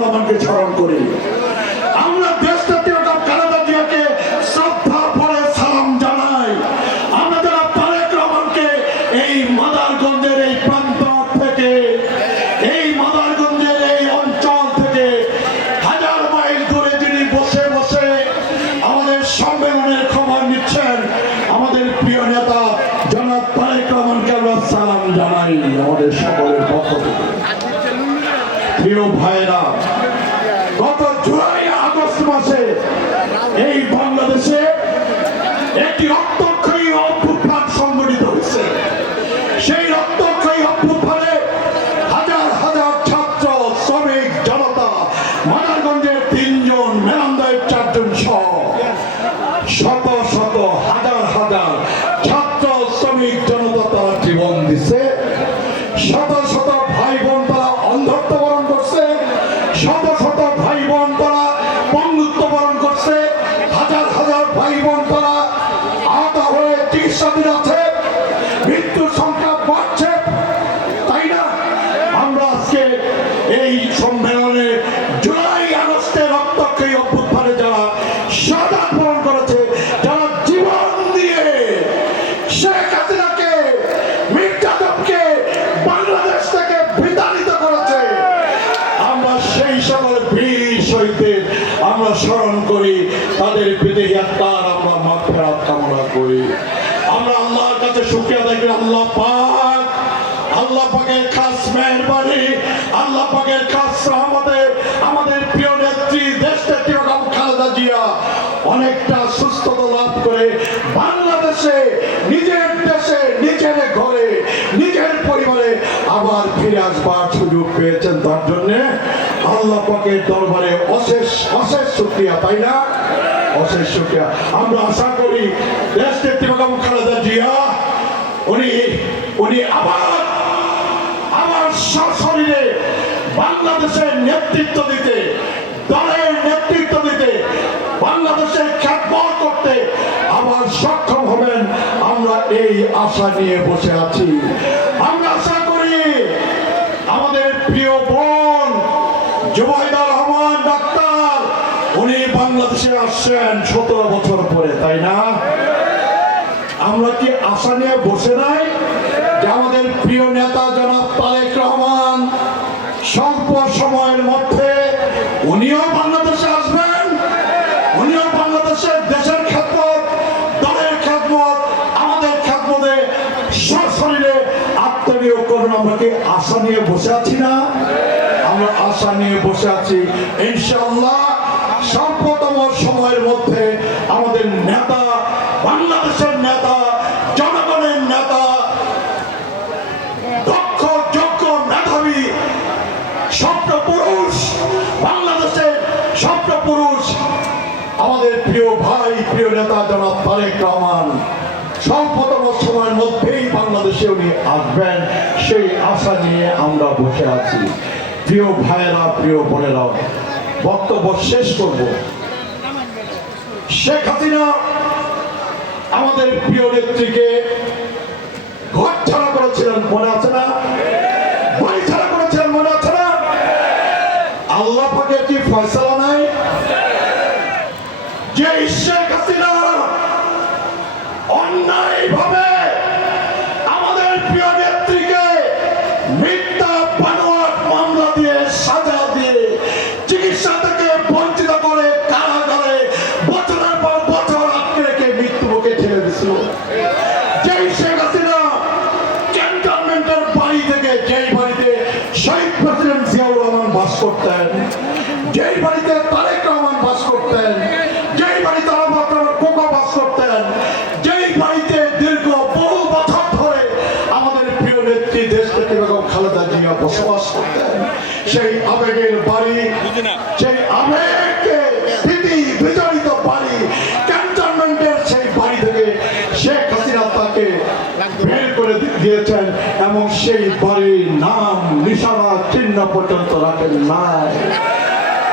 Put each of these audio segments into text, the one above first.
রহমানকে স্মরণ করি। আমরা দেশটাকে খালেদা জিয়াকে শ্রদ্ধা ভরে সালাম জানাই। আমরা যারা তারেক রহমানকে এই মাদারগঞ্জের এই প্রান্ত থেকে, এই মাদারগঞ্জের এই অঞ্চল থেকে হাজার মাইল দূরে যিনি বসে বসে আমাদের সম্মেলনের খবর নিচ্ছেন, আমাদের প্রিয় নেতা জনাব তারেক রহমানকে আমরা সালাম জানাই আমাদের সকলের পক্ষ থেকে। প্রিয় ভাইরা, গত জুলাই আগস্ট মাসে এই বাংলাদেশে একটি রক্তক্ষয়ী অভ্যুত্থান সংগঠিত হয়েছে। সেই রক্তক্ষয়ী অভ্যুত্থানে হাজার হাজার ছাত্র, শ্রমিক, জনতা, মাদারগঞ্জের 3 জন, মেরান্দায় 4 জন সহ শত শত হাজার হাজার ছাত্র, শ্রমিক, জনতা তারা জীবন দিছে। শত শত ভাই বোন তারা অন্ধত্ব বরণ করছে, শত শত ভাই বোন তারা বন্ধুত্ব বরণ করছে, হাজার হাজার ভাই বোন তারা আহত হয়ে চিকিৎসাধীন আছে, মৃত্যুর সংখ্যা বাড়ছে, তাই না? আমরা আজকে এই সম্মেলনে জুলাই আগস্টে রক্তক্ষয়ী অভ্যুত্থানে যারা শাহাদাত বরণ করেছে, যারা জীবন দিয়ে শেখ হাসিনাকে, মির্জাকে বাংলাদেশ থেকে বিতাড়িত করেছে, আমরা সেই সকল বীর শহীদদের আমরা স্মরণ করি, তাদের বিদেহী আত্মার আমরা মাগফিরাত কামনা করি। আমরা আল্লাহর কাছে শুকরিয়া আদায় করি। আল্লাহ পাকের খাস মেহেরবানি, আল্লাহ পাকের খাস রহমতে আমাদের প্রিয় নেত্রী দেশনেত্রী বেগম খালেদা জিয়া অনেকটা সুস্থতা লাভ করে বাংলাদেশে, নিজের দেশে, নিজের ঘরে, নিজের পরিবারে আবার ফিরে আসবার সুযোগ পেয়েছেন। তার জন্য আল্লাহ পাকের দরবারে অশেষ অশেষ শুকরিয়া, তাই না? অশেষ শুকরিয়া। আমরা আশা করি দেশনেত্রী বেগম খালেদা জিয়া উনি আবার সশরীরে বাংলাদেশের নেতৃত্ব দিতে, দলের নেতৃত্ব দিতে, বাংলাদেশের খ্যাতমত করতে আবার সক্ষম হবেন, আমরা এই আশা নিয়ে বসে আছি। আমরা আশা করি আমাদের প্রিয় বোন জুবাইদা রহমান ডাক্তার, উনি বাংলাদেশে আসছেন 17 বছর পরে, তাই না? আমরা কি আশা নিয়ে বসে নাই যে আমাদের প্রিয় নেতা জনাব তারেক রহমান স্বল্প সময়ের মধ্যে উনিও বাংলাদেশে আসবেন, উনিও বাংলাদেশের দেশের খেদমত, দলের খেদমত, আমাদের খেদমতে সশরীরে আত্মনিয়োগ করবেন? আমরা কি আশা নিয়ে বসে আছি না? আমরা আশা নিয়ে বসে আছি। ইনশাআল্লাহ স্বল্পতম সময়ের মধ্যে আমাদের নেতা, বাংলাদেশের নেতা, জনগণের নেতা, দক্ষ যোগ্য মেধাবী স্বপ্নপুরুষ, বাংলাদেশের স্বপ্নপুরুষ আমাদের প্রিয় ভাই, প্রিয় নেতা জনাব তারেক রহমান স্বল্পতম সময়ের মধ্যেই বাংলাদেশে উনি আসবেন, সেই আশা নিয়ে আমরা বসে আছি। প্রিয় ভাইয়েরা, প্রিয় বোনেরা, বক্তব্য শেষ করব। শেখ হাসিনা আমাদের প্রিয় নেত্রীকে ঘর ছাড়া করেছিলেন, মনে আছে না? বাড়ি ছাড়া করেছিলেন, মনে আছে না? আল্লাহ পাকের কি ফয়সালা নাই যে শেখ হাসিনা অন্যায়ভাবে আমাদের প্রিয় নেত্রীকে মিথ্যা বানোয়াট মামলা দিয়ে, সাজা দিয়ে, চিকিৎসা থেকে বঞ্চিত করে কারাগারে বছরের পর বছর আটকে রেখে মৃত্যুমুখে ঠেলে দিছিল? যেই শেখ হাসিনা ক্যান্টনমেন্টের বাড়ি থেকে, যেই বাড়িতে শহীদ প্রেসিডেন্ট জিয়াউর রহমান বাস করতেন, যেই বাড়িতে তারেক রহমান বাস করতেন, যেই বাড়িতে কোকা বাস করতেন, যেই বাড়িতে দীর্ঘ বহু বছর ধরে আমাদের প্রিয় নেত্রী দেশনেত্রী বেগম খালেদা জিয়া বসবাস করতেন, সেই আবেগের বাড়ি, সেই আবেগকে স্মৃতি বিজড়িত বাড়ি, ক্যান্টনমেন্টের সেই বাড়ি থেকে শেখ হাসিনা তাকে বের করে দিয়েছেন এবং সেই বাড়ির নাম, নিশানা, চিহ্ন পর্যন্ত রাখেন নাই।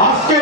আজকে